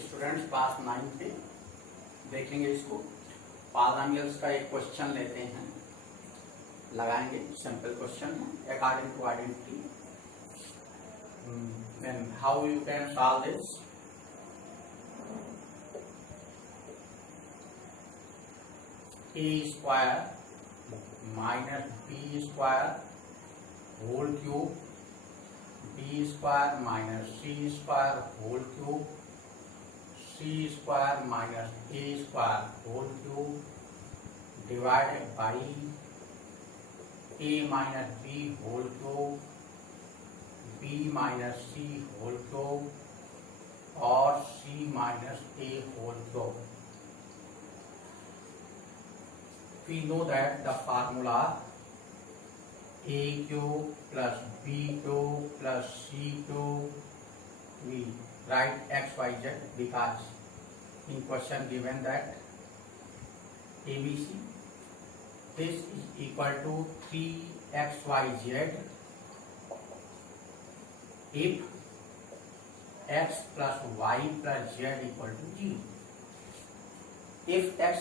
Students class 9 पे देखेंगे इसको। पॉलिनोमियल्स का एक क्वेश्चन लेते हैं, लगाएंगे। सिंपल क्वेश्चन है according to identity. Then how you can solve this. A square minus B square whole cube, B square minus C square whole cube, C square minus A square whole cube divided by A minus B whole cube, B minus C whole cube और C minus A whole cube. We know that the formula a cube plus b cube plus c cube, we write x y z because in question given that ABC this is equal to 3xyz if x plus y plus z equal to 0. If x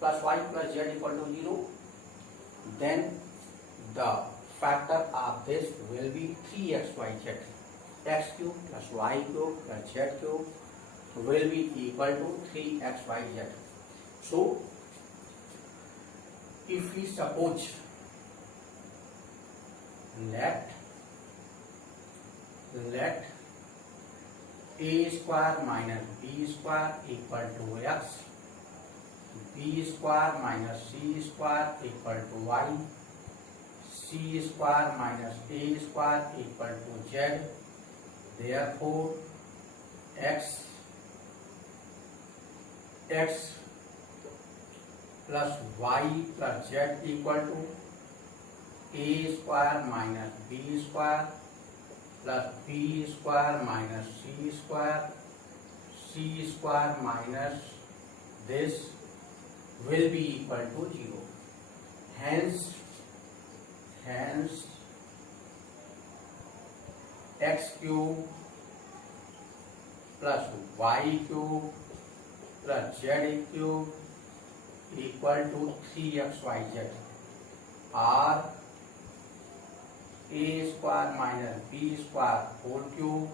plus y plus z equal to 0, then the factor of this will be 3xyz. X cube plus y cube plus z cube will be equal to 3xyz. So, if we suppose let a square minus b square equal to x, b square minus c square equal to y, c square minus a square equal to z. Therefore, x plus y plus z equal to a square minus b square plus b square minus c square minus this will be equal to 0. Hence x cube plus y cube plus z cube equal to 3xyz, or a square minus b square whole cube,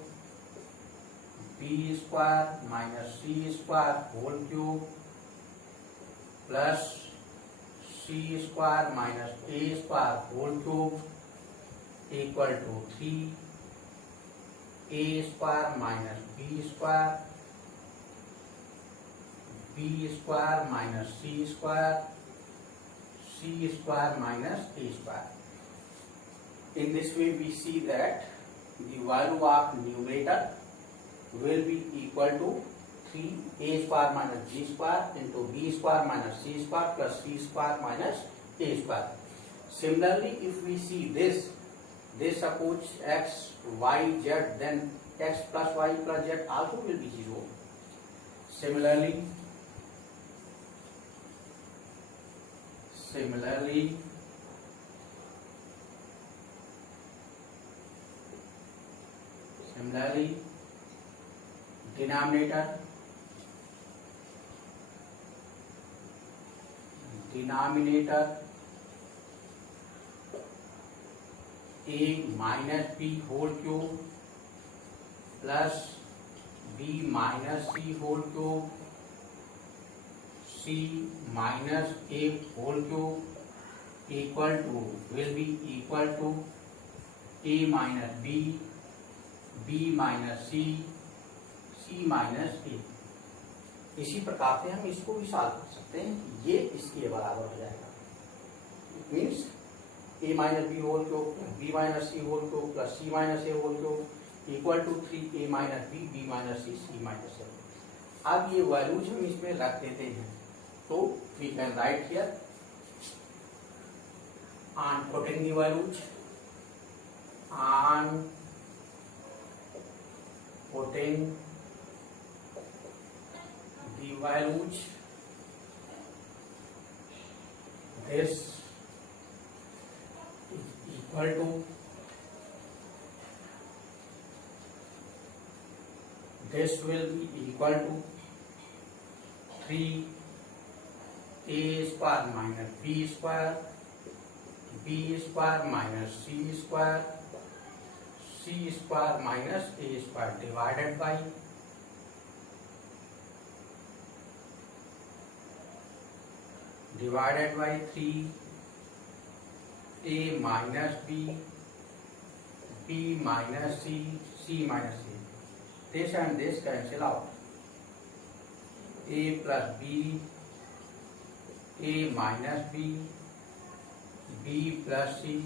b square minus c square whole cube plus c square minus a square whole cube equal to 3 a square minus b square minus c square minus a square. In this way we see that the value of numerator will be equal to 3a square minus b square into b square minus c square plus c square minus a square. Similarly, if we see this suppose x, y, z, then x plus y plus z also will be 0. Similarly, denominator a minus b whole cube plus b minus c whole cube, c minus a whole cube will be equal to a minus b, b minus c, c minus a. इसी प्रकार से हम इसको भी solve कर सकते हैं। ये इसके बराबर हो जाएगा। It means a minus B whole cube B minus C whole cube plus C minus A whole cube equal to 3a minus B, B minus C minus A. अब ये वैल्यूज हम इसमें रख देते हैं, तो we can write here on putting the values, on putting the values, this is equal to this will be equal to 3a square minus b square, b square minus c square, c square minus a square divided by 3a minus b, b minus c, c minus a. This and this cancel out. A plus b, a minus b, b plus c,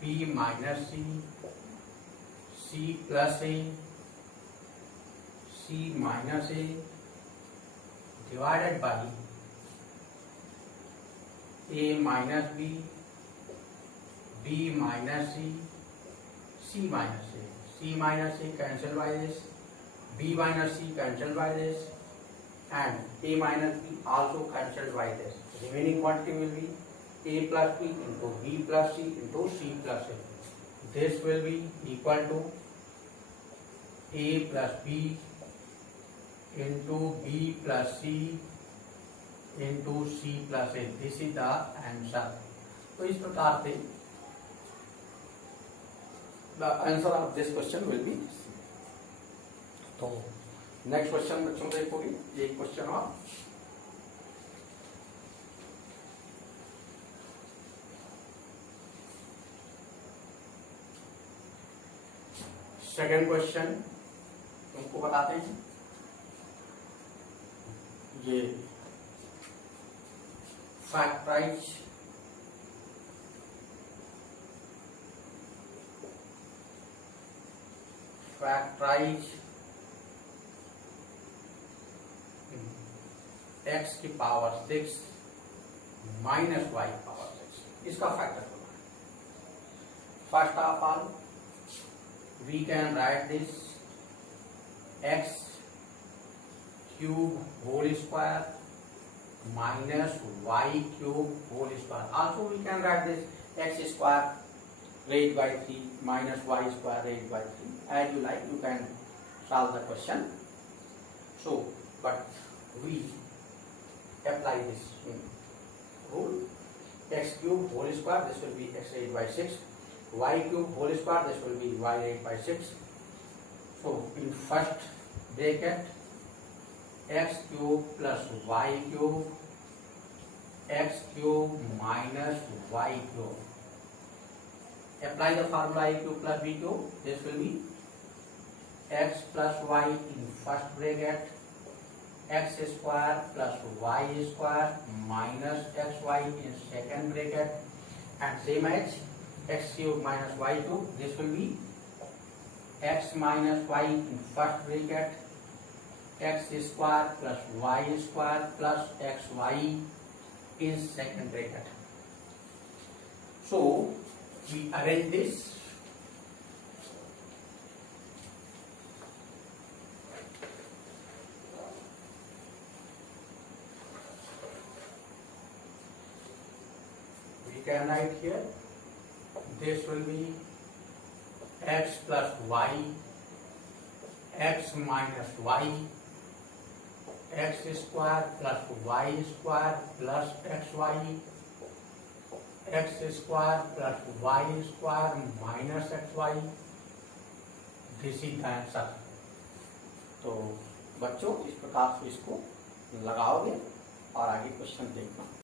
b minus c, c plus a, c minus a divided by a minus b, b minus c, c minus a. C minus a cancelled by this, b minus c cancelled by this, and a minus b also cancelled by this. Remaining quantity will be a plus b into b plus c into c plus a. This will be equal to a plus b into b plus c into c plus a. This is the answer. तो इस प्रकार से the answer of this question will be this. तो next question बच्चों देखोगे, एक question और second question तुमको बताते हैं। ये फैक्टराइज x की पावर 6 माइनस y पावर 6, इसका फैक्टर होगा। First of all we can write this x cube whole square minus y cube whole square. Also we can write this x square raised by 3 minus y square raised by 3. As you like, you can solve the question. So, but we apply this rule. X cube whole square, this will be x raised by 6. Y cube whole square, this will be y raised by 6. So, in first bracket, x cube plus y cube, x cube minus y cube. Apply the formula a cube plus b cube. This will be x plus y in first bracket, x square plus y square minus xy in second bracket, and same as x cube minus y cube. This will be x minus y in first bracket, x square plus y square plus xy in second bracket. So we arrange this. We can write here, this will be x plus y, x minus y, x square plus y square plus xy, x square plus y square minus xy. This is the answer. तो बच्चों इस प्रकार से इसको लगाओगे और आगे question देखना।